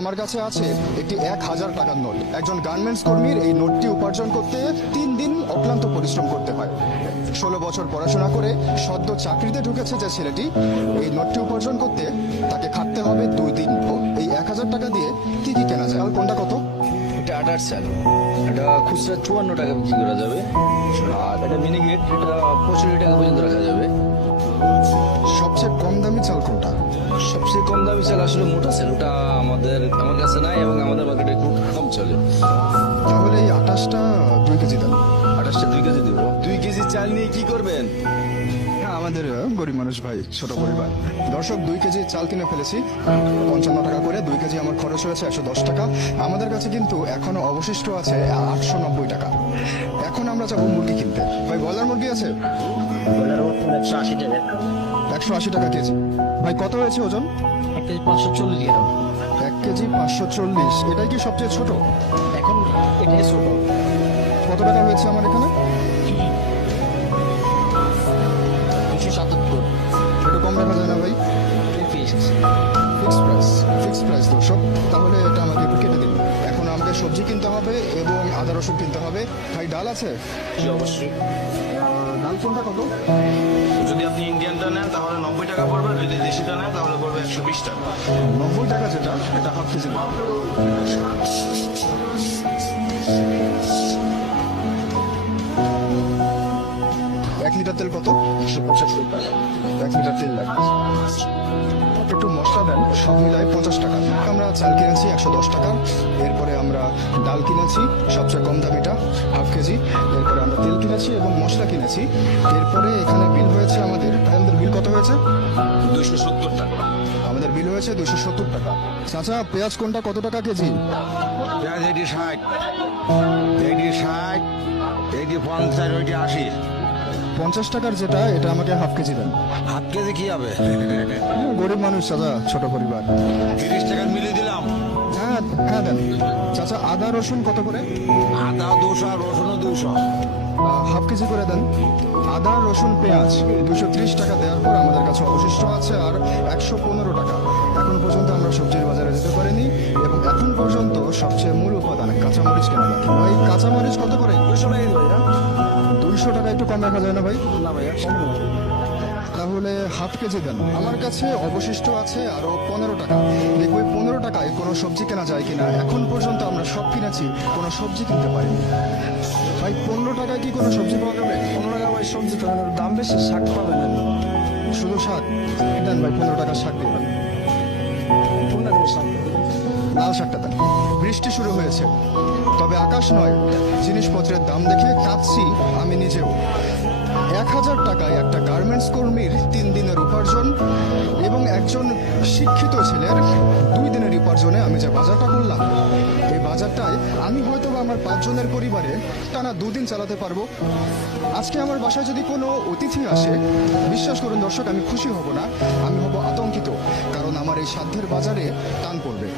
আমার কাছে আছে একটি ১,০০০ টাকার নোট। একজন গার্মেন্টস কর্মীর এই নোটটি উপার্জন করতে ৩ দিন অক্লান্ত পরিশ্রম করতে হয়। ১৬ বছর পড়াশোনা করে সদ্য চাকরিতে ঢুকেছে যে ছেলেটি, এই নোটটি উপার্জন করতে তাকে খাটতে হবে ২ দিন। এই ১,০০০ টাকা দিয়ে কি কি কেনা যায়? কোনটা কত? এটা আটার চাল, এটা খুচরা ৫৪ টাকা বিক্রি করা যাবে। আর এটা মিনিকেট, এটা ৬৫ টাকা পর্যন্ত রাখা যাবে। সবচেয়ে কম দামি চাল কোনটা? সবচেয়ে কম দামি চাল আসলে মোটা চাল, ওটা আমার কাছে নাই এবং আমাদের মার্কেটে খুব কম চলে। তাহলে এই ২৮টা ২ কেজি দেন। ২৮টা ২ কেজি দিব। ২ কেজি চাল নিয়ে কি করবেন? হ্যাঁ, আমাদের গরিব মানুষ ভাই, ছোট পরিবার। দর্শক, ২ কেজি চাল কিনে ফেলেছি ৫৫ টাকা করে। ২ কেজি আমার খরচ হয়েছে ১১০ টাকা। আমাদের কাছে কিন্তু এখনো অবশিষ্ট আছে ৮৯০ টাকা। এখন আমরা যাবো মুরগি কিনতে। ভাই, ব্রয়লার মুরগি আছে? ব্রয়লার বর্তমানে ১৮০ টাকা। ১৮০ টাকা কেজি। ভাই, কত হয়েছে ওজন? ১ কেজি ৫৪০ গ্রাম। ১ কেজি ৫৪০। এটাই কি সবচেয়ে ছোট? এখন এটাই ছোট। কত টাকা হয়েছে আমার এখানে? ২৭৭। একটু কম রাখা যায় না ভাই? ফিক্সড ফিক্সড প্রাইস দর্শক। তাহলে এটা আমাকে একটু কেটে দিন। এখন আমাকে সবজি কিনতে হবে এবং আদা রসুন কিনতে হবে। ভাই, ডাল আছে? জি, অবশ্যই। ডাল কোনটা কত? যদি আপনি ইন্ডিয়ানটা নেন তাহলে ৯০ টাকা পড়বে, যদি দেশিটা নেন তাহলে পড়বে ১২০ টাকা। ৯০ টাকা যেটা, এটা হাফ কেজি। ১ লিটার তেল কত? ৭৫ টাকা। ১ লিটার তেল লাগবে। একটু মশলা দেন, সব মিলাই ৫০ টাকা। আমরা চাল কিনেছি ১১০ টাকা। এরপরে আমরা ডাল কিনেছি সবচেয়ে কম দামিটা, হাফ কেজি। এরপরে আমরা তেল কিনেছি এবং মশলা কিনেছি। এরপরে এখানে বিল হয়েছে আমাদের। ভাই, আমাদের বিল কত হয়েছে? ২৭০ টাকা। আমাদের বিল হয়েছে ২৭০ টাকা। চাচা, পেঁয়াজ কোনটা কত টাকা কেজি? পেঁয়াজ এটি ৬০, এটি ৬০, এটি ৫০, ওইটি ৮০। ৫০ টাকার যেটা, এটা আমাকে হাফ কেজি দেন। হাফ কেজি কি হবে? গরিব মানুষ চাচা, ছোট পরিবার। ৩০ টাকা মিলিয়ে দিলাম। হ্যাঁ হ্যাঁ, দেন। চাচা, আদা রসুন কত করে? আদা ২০০, রসুনও ২০০। হাফ কেজি করে দেন। আদা রসুন পেঁয়াজ ২৩০ টাকা দেওয়ার পর আমাদের কাছে অবশিষ্ট আছে আর ১১৫ টাকা। এখন পর্যন্ত আমরা সবজির বাজারে যেতে পারিনি এবং এখন পর্যন্ত সবচেয়ে মূল উপাদান কাঁচামরিচ কেনা বাকি। ভাই, কাঁচামরিচ কত করে? ২০০ টাকা দিই ভাইয়া। ২০০ টাকা একটু কম রাখা যায় না ভাই? না ভাইয়া, কম না। তাহলে হাফ কেজি দেন। আমার কাছে অবশিষ্ট আছে আরো ১৫ টাকা। দেখবো ওই ১৫ টাকায় কোনো সবজি কেনা যায় কিনা। এখন পর্যন্ত আমরা সব কিনেছি, কোনো সবজি কিনতে পারিনি। ভাই, ১৫ টাকায় কি কোনো সবজি পাওয়া যাবে? ১৫ টাকা ভাই সবজি তো দাম বেশি, শাক পাবেন না। শুধু শাক দেন ভাই, ১৫ টাকার শাক দিয়ে দেন। কোনটা দেবো শাক? লাল শাকটা দেন। বৃষ্টি শুরু হয়েছে, তবে আকাশ নয়। জিনিসপত্রের দাম দেখে কাঁদছি আমি নিজেও। ১,০০০ টাকায় একটা গার্মেন্টস কর্মীর ৩ দিনের উপার্জন এবং একজন শিক্ষিত ছেলের ২ দিনের উপার্জনে আমি যে বাজারটা করলাম, এই বাজারটায় আমি হয়তো বা আমার ৫ জনের পরিবারে টানা ২ দিন চালাতে পারবো। আজকে আমার বাসায় যদি কোনো অতিথি আসে, বিশ্বাস করুন দর্শক, আমি খুশি হব না, আমি হব আতঙ্কিত। কারণ আমার এই সাধ্যের বাজারে টান পড়বে।